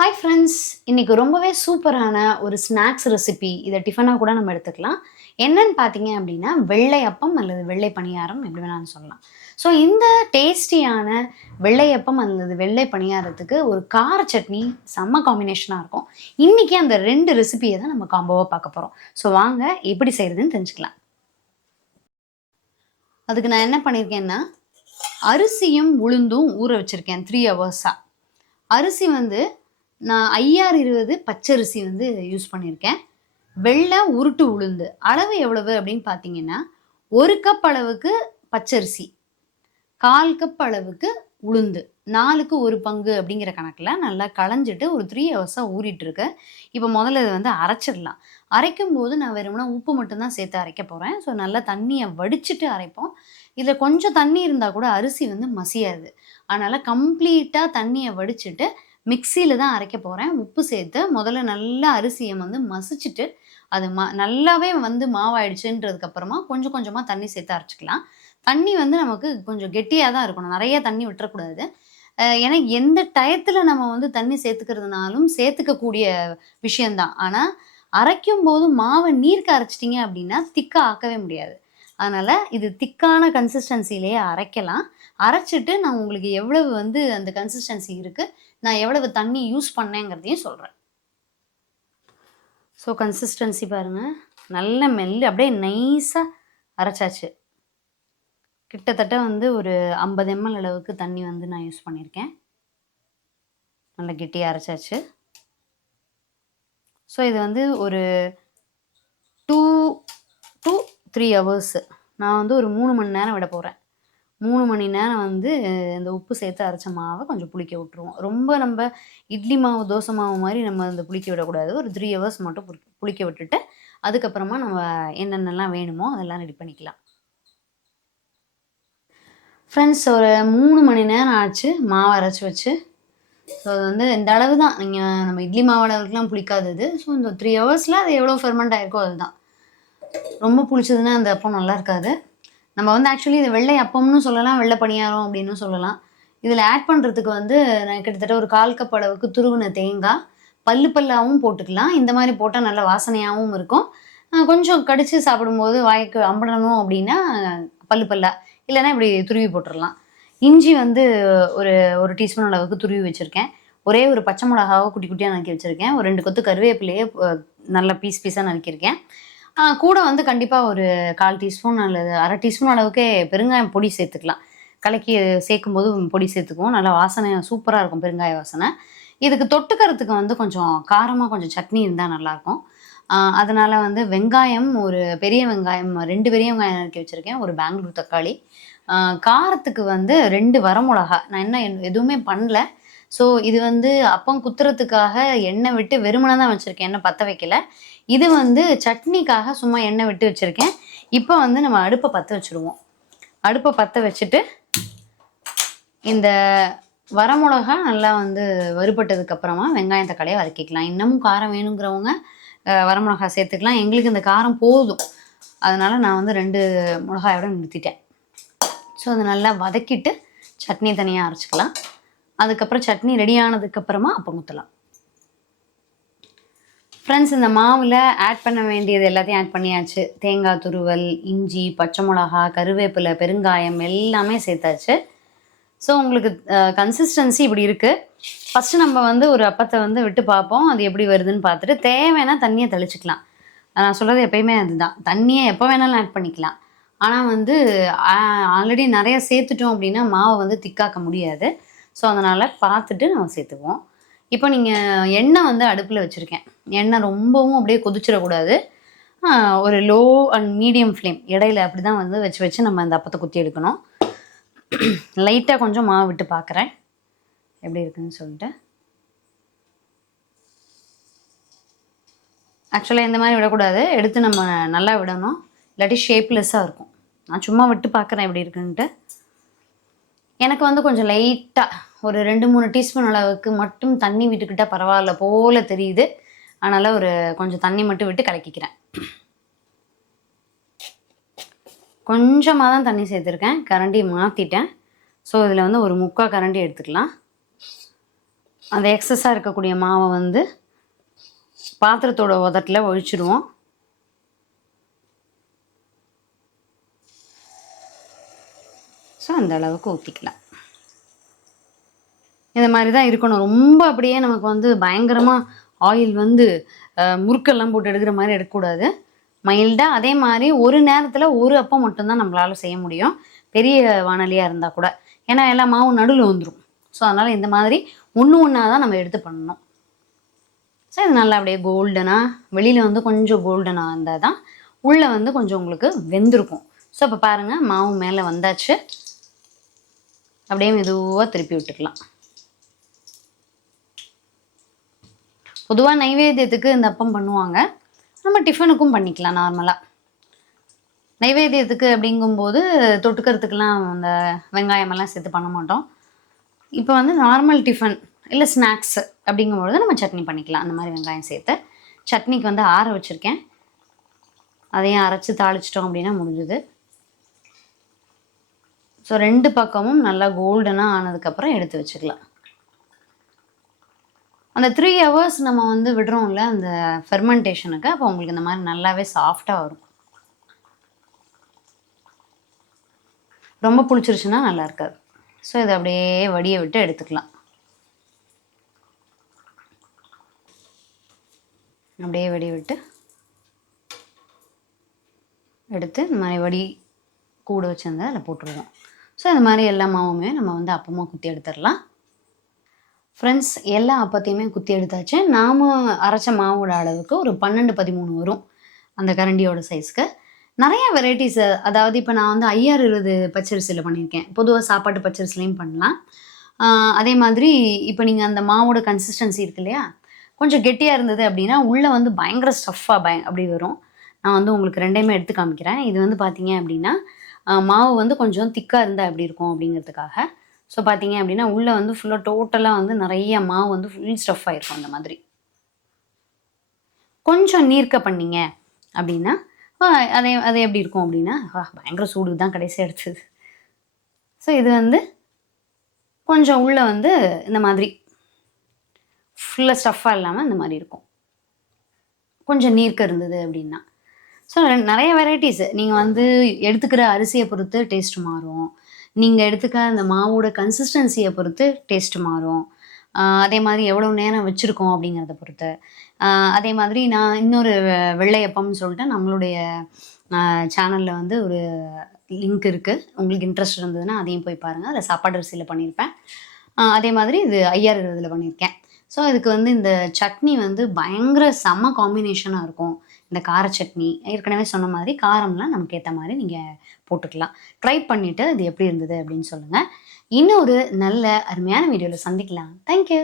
Hi friends இன்றைக்கி ரொம்பவே சூப்பரான ஒரு ஸ்நாக்ஸ் ரெசிபி இதை டிஃபனாக கூட நம்ம எடுத்துக்கலாம். என்னன்னு பார்த்தீங்க அப்படின்னா வெள்ளை அப்பம் அல்லது வெள்ளை பணியாரம் எப்படி வேணாலும் சொல்லலாம். ஸோ இந்த டேஸ்டியான வெள்ளையப்பம் அல்லது வெள்ளை பணியாரத்துக்கு ஒரு கார சட்னி செம்ம காம்பினேஷனாக இருக்கும். இன்றைக்கி அந்த ரெண்டு ரெசிபியை தான் நம்ம காம்போவாக பார்க்க போகிறோம் ஸோ வாங்க எப்படி செய்கிறதுன்னு தெரிஞ்சுக்கலாம். அதுக்கு நான் என்ன பண்ணியிருக்கேன்னா அரிசியும் உளுந்தும் ஊற வச்சுருக்கேன் த்ரீ ஹவர்ஸாக அரிசி வந்து நான் ஐஆர் இருபது பச்சரிசி வந்து யூஸ் பண்ணியிருக்கேன். வெள்ளை உருட்டு உளுந்து. அளவு எவ்வளவு அப்படின்னு பார்த்தீங்கன்னா ஒரு கப் அளவுக்கு பச்சரிசி கால் கப் அளவுக்கு உளுந்து. நாலுக்கு ஒரு பங்கு அப்படிங்கிற கணக்கில் நல்லா களைஞ்சிட்டு ஒரு த்ரீ ஹவர்ஸாக ஊறிட்டு இப்போ முதல்ல இதை வந்து அரைச்சிடலாம். அரைக்கும் போது நான் வெறும்னா உப்பு மட்டும்தான் சேர்த்து அரைக்க போகிறேன் ஸோ நல்லா தண்ணியை வடிச்சிட்டு அரைப்போம். இதில் கொஞ்சம் தண்ணி இருந்தால் கூட அரிசி வந்து மசியாது. அதனால் கம்ப்ளீட்டாக தண்ணியை வடிச்சிட்டு மிக்சியில் தான் அரைக்க போகிறேன் உப்பு சேர்த்து முதல்ல நல்லா அரிசியை வந்து மசிச்சுட்டு அது ம நல்லாவே வந்து மாவாயிடுச்சுன்றதுக்கப்புறமா கொஞ்சம் கொஞ்சமாக தண்ணி சேர்த்து அரைச்சிக்கலாம். தண்ணி வந்து நமக்கு கொஞ்சம் கெட்டியாக தான் இருக்கணும். நிறைய தண்ணி விட்டுறக்கூடாது. ஏன்னா எந்த டயத்தில் நம்ம வந்து தண்ணி சேர்த்துக்கிறதுனாலும் சேர்த்துக்கக்கூடிய விஷயந்தான் ஆனால் அரைக்கும் போது மாவை நீர்க்க அரைச்சிட்டிங்க அப்படின்னா திக்காக ஆக்கவே முடியாது. அதனால் இது திக்கான கன்சிஸ்டன்சிலேயே அரைக்கலாம். அரைச்சிட்டு நான் உங்களுக்கு எவ்வளவு வந்து அந்த கன்சிஸ்டன்சி இருக்குது நான் எவ்வளவு தண்ணி யூஸ் பண்ணேங்கிறதையும் சொல்கிறேன் ஸோ கன்சிஸ்டன்சி பாருங்கள் நல்ல மெல்லு அப்படியே நைஸாக அரைச்சாச்சு. கிட்டத்தட்ட வந்து ஒரு ஐம்பது எம்எல் அளவுக்கு தண்ணி வந்து நான் யூஸ் பண்ணியிருக்கேன். நல்லா கெட்டியாக அரைச்சாச்சு. ஸோ இது வந்து ஒரு டூ டூ த்ரீ ஹவர்ஸு நான் வந்து ஒரு மூணு மணி நேரம் விட போகிறேன் மூணு மணி நேரம் வந்து இந்த உப்பு சேர்த்து அரைச்ச மாவை கொஞ்சம் புளிக்க விட்டுருவோம். ரொம்ப நம்ம இட்லி மாவு தோசை மாவு மாதிரி நம்ம அந்த புளிக்க விடக்கூடாது. ஒரு த்ரீ ஹவர்ஸ் மட்டும் புளி- புளிக்க விட்டுட்டு அதுக்கப்புறமா நம்ம என்னென்னலாம் வேணுமோ அதெல்லாம் ரெடி பண்ணிக்கலாம். ஃப்ரெண்ட்ஸ் ஒரு மூணு மணி நேரம் ஆச்சு மாவு அரைச்சி வச்சு. ஸோ அது வந்து இந்த அளவு தான். நீங்கள் நம்ம இட்லி மாவளவுக்குலாம் புளிக்காதது. ஸோ இந்த த்ரீ ஹவர்ஸில் அது எவ்வளோ ஃபெர்மெண்ட் ஆயிருக்கோ அதுதான். ரொம்ப புளிச்சதுன்னா அந்த அப்பம் நல்லா இருக்காது. நம்ம வந்து ஆக்சுவலி இது வெள்ளை அப்பம்னு சொல்லலாம் வெள்ளை பணியாரம் அப்படின்னு சொல்லலாம். இதில் ஆட் பண்ணுறதுக்கு வந்து நான் கிட்டத்தட்ட ஒரு கால் கப் அளவுக்கு துருவின தேங்காய் பல்லு பல்லாவும் போட்டுக்கலாம். இந்த மாதிரி போட்டால் நல்ல வாசனையாகவும் இருக்கும். கொஞ்சம் கடித்து சாப்பிடும்போது வாய்க்கு அம்படணும் அப்படின்னா பல்லு பல்லா இல்லைன்னா இப்படி துருவி போட்டுடலாம் இஞ்சி வந்து ஒரு ஒரு டீஸ்பூன் அளவுக்கு துருவி வச்சுருக்கேன். ஒரே ஒரு பச்சை மிளகாவை குட்டி குட்டியாக நறுக்கி வச்சுருக்கேன். ஒரு ரெண்டு கொத்து கருவேப்பிலையே நல்ல பீஸ் பீஸாக நறுக்கியிருக்கேன். கூட வந்து கண்டிப்பாக ஒரு கால் டீஸ்பூன் அல்லது அரை டீஸ்பூன் அளவுக்கே பெருங்காயம் பொடி சேர்த்துக்கலாம். கலக்கி சேர்க்கும் போது பொடி சேர்த்துக்குவோம். நல்லா வாசனை சூப்பராக இருக்கும் பெருங்காய வாசனை. இதுக்கு தொட்டுக்கிறதுக்கு வந்து கொஞ்சம் காரமாக கொஞ்சம் சட்னி இருந்தால் நல்லாயிருக்கும். அதனால் வந்து வெங்காயம் ஒரு பெரிய வெங்காயம் ரெண்டு பெரிய வெங்காயம் நறுக்கி வச்சுருக்கேன். ஒரு பெங்களூர் தக்காளி. காரத்துக்கு வந்து ரெண்டு வரமிளகா. நான் என்ன என்- எதுவுமே பண்ணல. ஸோ இது வந்து அப்பம் குத்துறதுக்காக எண்ணெய் விட்டு வெறுமனை தான் வச்சுருக்கேன். எண்ணெய் பற்ற வைக்கல. இது வந்து சட்னிக்காக சும்மா எண்ணெய் விட்டு வச்சுருக்கேன். இப்போ வந்து நம்ம அடுப்பை பற்ற வச்சுருவோம். அடுப்பை பற்ற வச்சுட்டு இந்த வரமிளகா நல்லா வந்து வறுபட்டதுக்கு அப்புறமா வெங்காயம் தக்காளியை வதக்கிக்கலாம். இன்னமும் காரம் வேணுங்கிறவங்க வரமிளகா சேர்த்துக்கலாம். எங்களுக்கு இந்த காரம் போதும். அதனால நான் வந்து ரெண்டு மிளகாயோட நிறுத்திட்டேன். ஸோ அதை நல்லா வதக்கிட்டு சட்னி தனியாக அரைச்சிக்கலாம். அதுக்கப்புறம் சட்னி ரெடி ஆனதுக்கப்புறமா அப்போ ஊற்றலாம் ஃப்ரெண்ட்ஸ் இந்த மாவில் ஆட் பண்ண வேண்டியது எல்லாத்தையும் ஆட் பண்ணியாச்சு. தேங்காய் துருவல் இஞ்சி பச்சை மிளகா கருவேப்பிலை பெருங்காயம் எல்லாமே சேர்த்தாச்சு. ஸோ உங்களுக்கு கன்சிஸ்டன்சி இப்படி இருக்குது ஃபஸ்ட்டு நம்ம வந்து ஒரு அப்பத்தை வந்து விட்டு பார்ப்போம். அது எப்படி வருதுன்னு பார்த்துட்டு தேவைன்னா தண்ணியை தெளிச்சிக்கலாம். நான் சொல்கிறது எப்பயுமே அதுதான். தண்ணியை எப்போ வேணாலும் ஆட் பண்ணிக்கலாம். ஆனால் வந்து ஆல்ரெடி நிறைய சேர்த்துட்டோம் அப்படின்னா மாவை வந்து திக்காக்க முடியாது. ஸோ அதனால் பார்த்துட்டு நம்ம சேர்த்துக்குவோம். இப்போ நீங்கள் எண்ணெய் வந்து அடுப்பில் வச்சுருக்கேன். எண்ணெய் ரொம்பவும் அப்படியே கொதிச்சிடக்கூடாது. ஒரு லோ அண்ட் மீடியம் ஃப்ளேம் இடையில அப்படி தான் வந்து வச்சு வச்சு நம்ம அந்த அப்பத்தை குத்தி எடுக்கணும். லைட்டாக கொஞ்சம் மாவு விட்டு பார்க்குறேன் எப்படி இருக்குன்னு சொல்லிட்டு. ஆக்சுவலாக இந்த மாதிரி விடக்கூடாது. எடுத்து நம்ம நல்லா விடணும். இல்லாட்டி ஷேப்லெஸ்ஸாக இருக்கும். நான் சும்மா விட்டு பார்க்குறேன் எப்படி இருக்குன்ட்டு. எனக்கு வந்து கொஞ்சம் லைட்டாக ஒரு ரெண்டு மூணு டீஸ்பூன் அளவுக்கு மட்டும் தண்ணி விட்டுக்கிட்டால் பரவாயில்ல போல தெரியுது. அதனால் ஒரு கொஞ்சம் தண்ணி மட்டும் விட்டு கலக்கிக்கிறேன். கொஞ்சமாக தான் தண்ணி சேர்த்துருக்கேன். கரண்டி மாற்றிட்டேன் ஸோ இதில் வந்து ஒரு முக்கால் கரண்டி எடுத்துக்கலாம். அந்த எக்ஸஸாக இருக்கக்கூடிய மாவை வந்து பாத்திரத்தோட உதட்டில் ஒழிச்சிடுவோம் ஸோ அந்த அளவுக்கு ஊற்றிக்கலாம் இந்த மாதிரி தான் இருக்கணும். ரொம்ப அப்படியே நமக்கு வந்து பயங்கரமாக ஆயில் வந்து முறுக்கெல்லாம் போட்டு எடுக்கிற மாதிரி எடுக்கக்கூடாது. மைல்டாக அதே மாதிரி ஒரு நேரத்தில் ஒரு அப்பம் மட்டும்தான் நம்மளால செய்ய முடியும். பெரிய வானொலியாக இருந்தால் கூட. ஏன்னா எல்லா மாவும் நடுவில் வந்துடும் ஸோ அதனால் இந்த மாதிரி ஒன்று ஒன்றா தான் நம்ம எடுத்து பண்ணணும். ஸோ இது நல்லா அப்படியே கோல்டனாக வெளியில் வந்து கொஞ்சம் கோல்டனாக இருந்தால் தான் உள்ளே வந்து கொஞ்சம் உங்களுக்கு வெந்திருக்கும். ஸோ இப்போ பாருங்கள் மாவு மேலே வந்தாச்சு. அப்படியே மெதுவாக திருப்பி விட்டுக்கலாம் பொதுவாக நைவேத்தியத்துக்கு இந்த அப்பம் பண்ணுவாங்க. நம்ம டிஃபனுக்கும் பண்ணிக்கலாம் நார்மலாக நைவேத்தியத்துக்கு அப்படிங்கும்போது தொட்டுக்கிறதுக்கெலாம் அந்த வெங்காயமெல்லாம் சேர்த்து பண்ண மாட்டோம். இப்போ வந்து நார்மல் டிஃபன் இல்லை ஸ்நாக்ஸ் அப்படிங்கும்பொழுது நம்ம சட்னி பண்ணிக்கலாம். அந்த மாதிரி வெங்காயம் சேர்த்து. சட்னிக்கு வந்து ஆற வச்சுருக்கேன். அதையும் அரைச்சி தாளிச்சிட்டோம் அப்படின்னா முடிஞ்சுது. ஸோ ரெண்டு பக்கமும் நல்லா கோல்டனாக ஆனதுக்கப்புறம் எடுத்து வச்சுக்கலாம். அந்த த்ரீ ஹவர்ஸ் நம்ம வந்து விடுறோம்ல அந்த ஃபெர்மெண்டேஷனுக்கு அப்போ உங்களுக்கு இந்த மாதிரி நல்லாவே சாஃப்டாக வரும். ரொம்ப புளிச்சிருச்சுன்னா நல்லா இருக்காது. ஸோ இதை அப்படியே வடிய விட்டு எடுத்துக்கலாம். அப்படியே வடிய விட்டு எடுத்து இந்த மாதிரி வடி கூட வச்சிருந்தா அதில் போட்டுருவோம். ஸோ இந்த மாதிரி எல்லா மாவுமே நம்ம வந்து அப்பமாக குத்தி எடுத்துடலாம். ஃப்ரெண்ட்ஸ் எல்லா அப்பத்தையுமே குத்தி எடுத்தாச்சு. நாம் அரைச்ச மாவோட அளவுக்கு ஒரு பன்னெண்டு பதிமூணு வரும் அந்த கரண்டியோட சைஸ்க்கு நிறைய வெரைட்டிஸ் அதாவது இப்போ நான் வந்து ஐயாறு இருபது பச்சரிசியில் பண்ணியிருக்கேன். பொதுவாக சாப்பாட்டு பச்சரிசிலையும் பண்ணலாம். அதே மாதிரி இப்போ நீங்கள் அந்த மாவோட கன்சிஸ்டன்சி இருக்கு இல்லையா? கொஞ்சம் கெட்டியாக இருந்தது அப்படின்னா உள்ளே வந்து பயங்கர ஸ்டஃப்பாக பய அப்படி வரும். நான் வந்து உங்களுக்கு ரெண்டையுமே எடுத்து காமிக்கிறேன். இது வந்து பார்த்தீங்க அப்படின்னா மாவு வந்து கொஞ்சம் திக்காக இருந்தால் எப்படி இருக்கும் அப்படிங்கிறதுக்காக. ஸோ பார்த்தீங்க அப்படின்னா உள்ளே வந்து ஃபுல்லாக டோட்டலாக வந்து நிறைய மாவு வந்து ஃபுல் ஸ்டஃப் ஆகிருக்கும் அந்த மாதிரி. கொஞ்சம் நீர்க்க பண்ணீங்க அப்படின்னா அதே அது எப்படி இருக்கும் அப்படின்னா பயங்கர சூடு தான் கடைசியாக எடுத்தது. ஸோ இது வந்து கொஞ்சம் உள்ளே வந்து இந்த மாதிரி. ஃபுல்லாக ஸ்டஃப்பாக இல்லாமல் இந்த மாதிரி இருக்கும். கொஞ்சம் நீர்க்க இருந்தது அப்படின்னா. ஸோ நிறைய வெரைட்டிஸ் நீங்கள் வந்து எடுத்துக்கிற அரிசியை பொறுத்து டேஸ்ட் மாறும். நீங்கள் எடுத்துக்க அந்த மாவோட கன்சிஸ்டன்சியை பொறுத்து டேஸ்ட் மாறும். அதே மாதிரி எவ்வளோ நேரம் வச்சுருக்கோம் அப்படிங்கிறத பொறுத்து. அதே மாதிரி நான் இன்னொரு வெள்ளையப்பம்னு சொல்லிட்டு நம்மளுடைய சேனலில் வந்து ஒரு லிங்க் இருக்குது உங்களுக்கு இன்ட்ரெஸ்ட் இருந்ததுன்னா அதையும் போய் பாருங்கள் அதில் சாப்பாடு அரிசியில் பண்ணியிருப்பேன். அதே மாதிரி இது ஐஆர் இருபதில் பண்ணியிருக்கேன். ஸோ இதுக்கு வந்து இந்த சட்னி வந்து பயங்கர செம்ம காம்பினேஷனாக இருக்கும். இந்த கார சட்னி ஏற்கனவே சொன்ன மாதிரி காரம்லாம் நமக்கு ஏற்ற மாதிரி நீங்கள் போட்டுக்கலாம். ட்ரை பண்ணிவிட்டு இது எப்படி இருந்தது அப்படின்னு சொல்லுங்கள் இன்னொரு நல்ல அருமையான வீடியோவில் சந்திக்கலாம். தேங்க்யூ